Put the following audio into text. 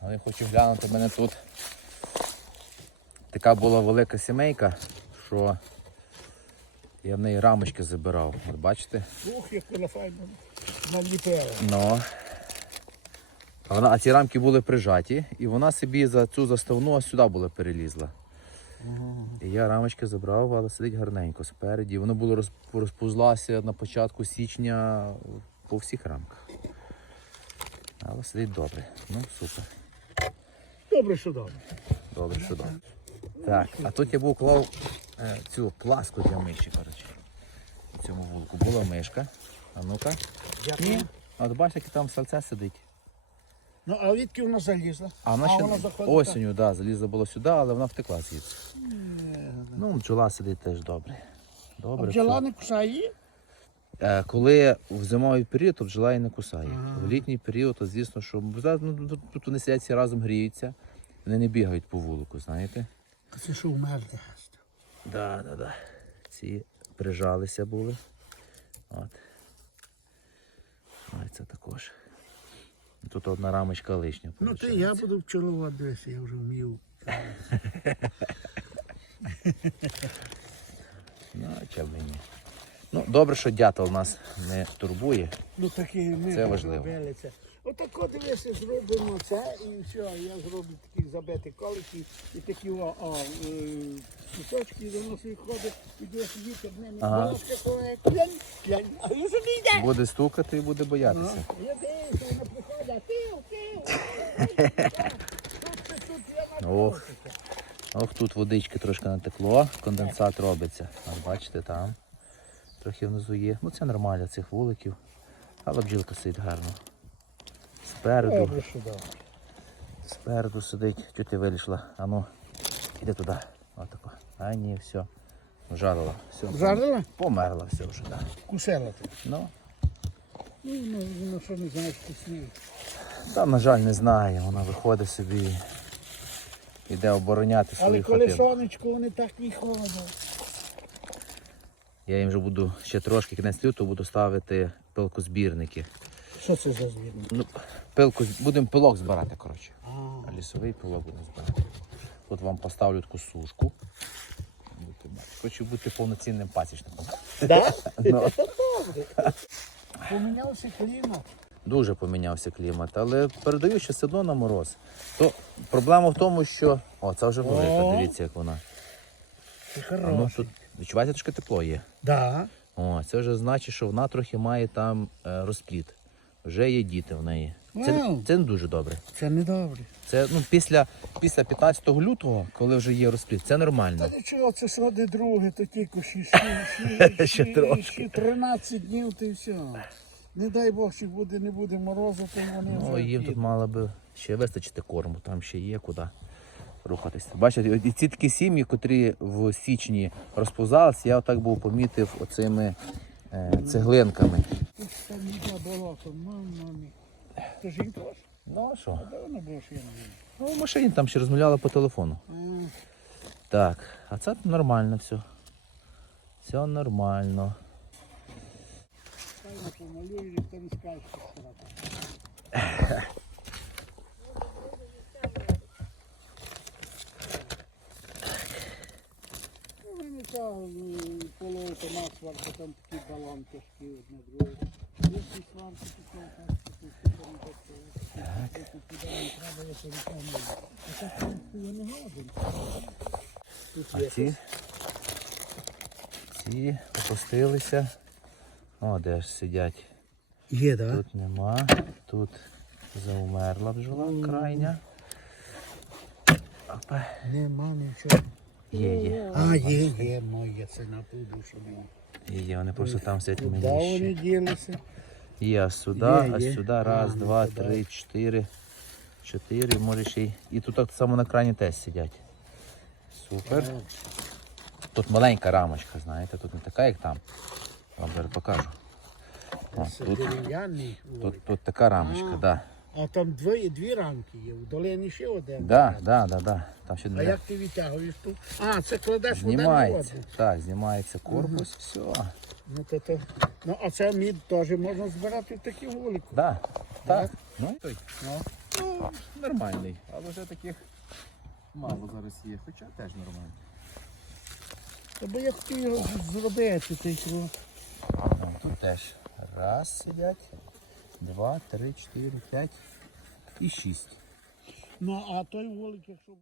але я хочу глянути, в мене тут така була велика сімейка, що я в неї рамочки забирав. От бачите? Ух, як вона файно наліпила. Ну. А, вона, а ці рамки були прижаті, і вона собі за цю заставну сюди була перелізла. І я рамочки забрав, але сидить гарненько спереді. Воно було роз, розпузлася на початку січня по всіх рамках. Але сидить добре. Ну, супер. Добре, що добре. Добре, що добре. Так, а тут я був клав е, цю пласку для миші, коротше. В цьому вулку. Була мишка. А ну-ка. Ні. От бачиш, яке там сальце сидить. Ну, а відки вона залізла? А вона ще осінню, да, залізла було сюди, але вона втекла звідси. Ну, бджола сидить теж добре. А Добре. бджола не кусає її? Е, коли в зимовий період, то бджола і не кусає. Ага. В літній період, то звісно, що ну, тут- вони сидять всі разом гріються, вони не бігають по вулику, знаєте? А це що вмерли? Да, да, да. Ці прижалися були. От. Ось це також. Тут одна рамочка лишня. Ну ти я буду пчелувати, дивися, я вже вмів. Ну, а чим мені. Ну, добре, що дятел нас не турбує. Ну такі ми Це важливо. зробили це. Отако дивися, зробимо це і все. Я зроблю таких забитих коликів і такі о, о, е, кусочки, і воно собі ходить, іде сидіти в мене. Ага. Клянь, клянь, а він собі йде. Буде стукати і буде боятися. Я дивлюся, вона приходить. Тут, тут, тут, я Ох. Ох, тут водички трошки натекло, конденсат робиться. От бачите, там. Трохи внизу є. Ну це нормально цих вуликів. Але бджілка сидить гарно. Спереду, спереду сидить. Чого ти вилізла? А ну, іди туди. Отако. А ні, все. Вжарила. Все. Жарила? Померла все вже, так. Кусила ти. Ну, Ну, ну, ну, що не знаєш, вкусні. та, на жаль, не знає. Вона виходить собі. Іде обороняти Але свої коли сонечко, вони так не ходять. Я їм вже буду ще трошки кінець лютого буду ставити пилкозбірники. Що це за звірник? Ну, пилку, будемо пилок збирати, коротше. А, лісовий пилок будемо збирати. Тут вам поставлю таку сушку. Хочу бути повноцінним пасічником. да? Ну, Помінявся клімат. дуже помінявся клімат, але передаю ще все одно на мороз. То проблема в тому, що. О, це вже велика, дивіться, як вона. А ну, тут, відчуваєте, трошки тепло є. Да. О, це вже значить, що вона трохи має там е, розпліт. Вже є діти в неї. Це, це не дуже добре. Це не добре. Це ну, після, після 15 лютого, коли вже є розпліт, це нормально. Та нічого, це сади друге, то тільки ще, ще, ще, Ще ще 13 днів, то й все. Не дай Бог, що буде, не буде морозу, то вони Ну, їм тут мало би ще вистачити корму, там ще є куди рухатися. Бачите, і ці такі сім'ї, котрі в січні розповзалися, я отак був помітив оцими е, цеглинками. Там болото? Ну а що? А була, що не? Ну, в машині там ще розмовляли по телефону. А, Так, а це нормально все. Все нормально. Файно помалює, ніхто не. Ну, в мене ця е, полуавтомат сварка, там такі баланки одне друге. Ці сварки, такі, так, такі, такі, не треба, я. А так, в я не годен. Тут А ці? Ці опустилися. О, де ж сидять. Є, так? Тут нема. Тут заумерла бджола крайня. Опа. Нема нічого. Є, є. А, є, є, моє, це на ту душу мені. Є, є. Вони просто там сидять Куди мені вони ділися? Є аж сюди, Є, аж є. сюди. Раз, А, ну, два, туди. три, чотири. Чотири, може ще й. І тут так само на крайні теж сидять. Супер. Тут маленька рамочка, знаєте, тут не така, як там. Вам зараз покажу. О, Це тут, дерев'яний. тут, тут така рамочка, А. да. А там дві, дві рамки є, в долині ще один. Да, да, да, да. Там ще А як ти відтягуєш тут? А, це кладеш в один знімається. воду. Так, знімається корпус, все. Ну, то, то. ну а це мід теж можна збирати в такі вулику. Да. Так. Ну, той. Ну. Ну, нормальний. Але вже таких мало зараз є, хоча теж нормально. Та бо я хотів його зробити цей круг. Тут теж. Раз сидять, два, три, чотири, п'ять і шість. Ну а той волик, якщо